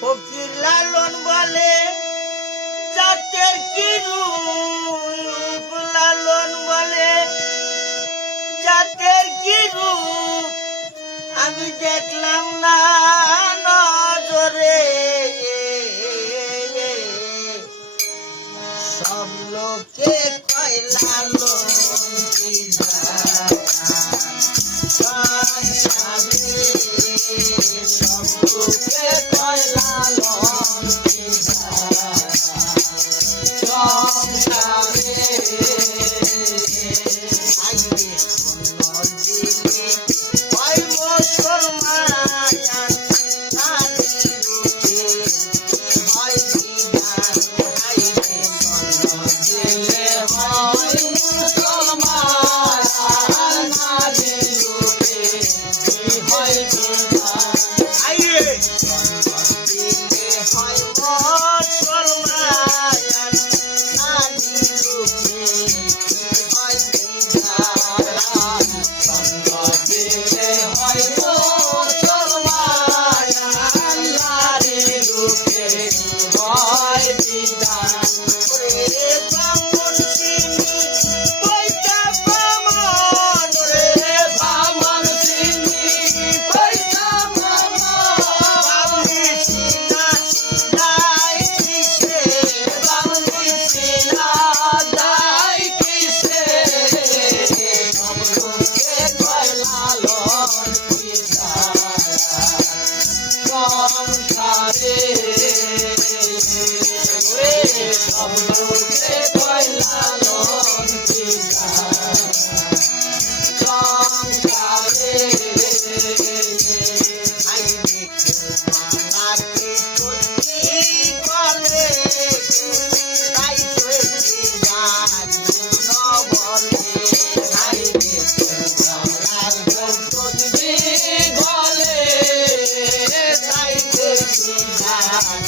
ফকির লালন বলে জাতের কি রূপ, লালন বলে জাতের কি রূপ, আমি দেখলাম না নজরে। সব লোকে কয় লালন কি সংসারে, সব লোকে কয় লালন কি সংসারে। আইবে কোন দিনে হয় মুসলমান নারী রূপে হয় বিধান, আইবে কোন দিনে হয় মুসলমান নারী রূপে হয় বিধান, আইবে কোন দিনে হয় মুসলমান নারী রূপে হয় বিধান, কোন দিনে হয় মুসলমান নারী রূপে হয় বিধান। ওরে ব্রাহ্মণ চিনি পয়সা ব্রাহ্মণ, ওরে ব্রাহ্মণ চিনি পয়সা ব্রাহ্মণ, ব্রাহ্মী চিনা দায় কিসে, ব্রাহ্মী চিনা দায় কিসে। সব লোকে কয় লালন কি সংসারে, ওরে সব লোকে কয় লালন কি সংসারে। আইবে কেউ মানাকে সত্যি বলে, তাই সত্যি গান বলে। আইবে কেউ মানাকে সত্যি বলে, তাই সত্যি গান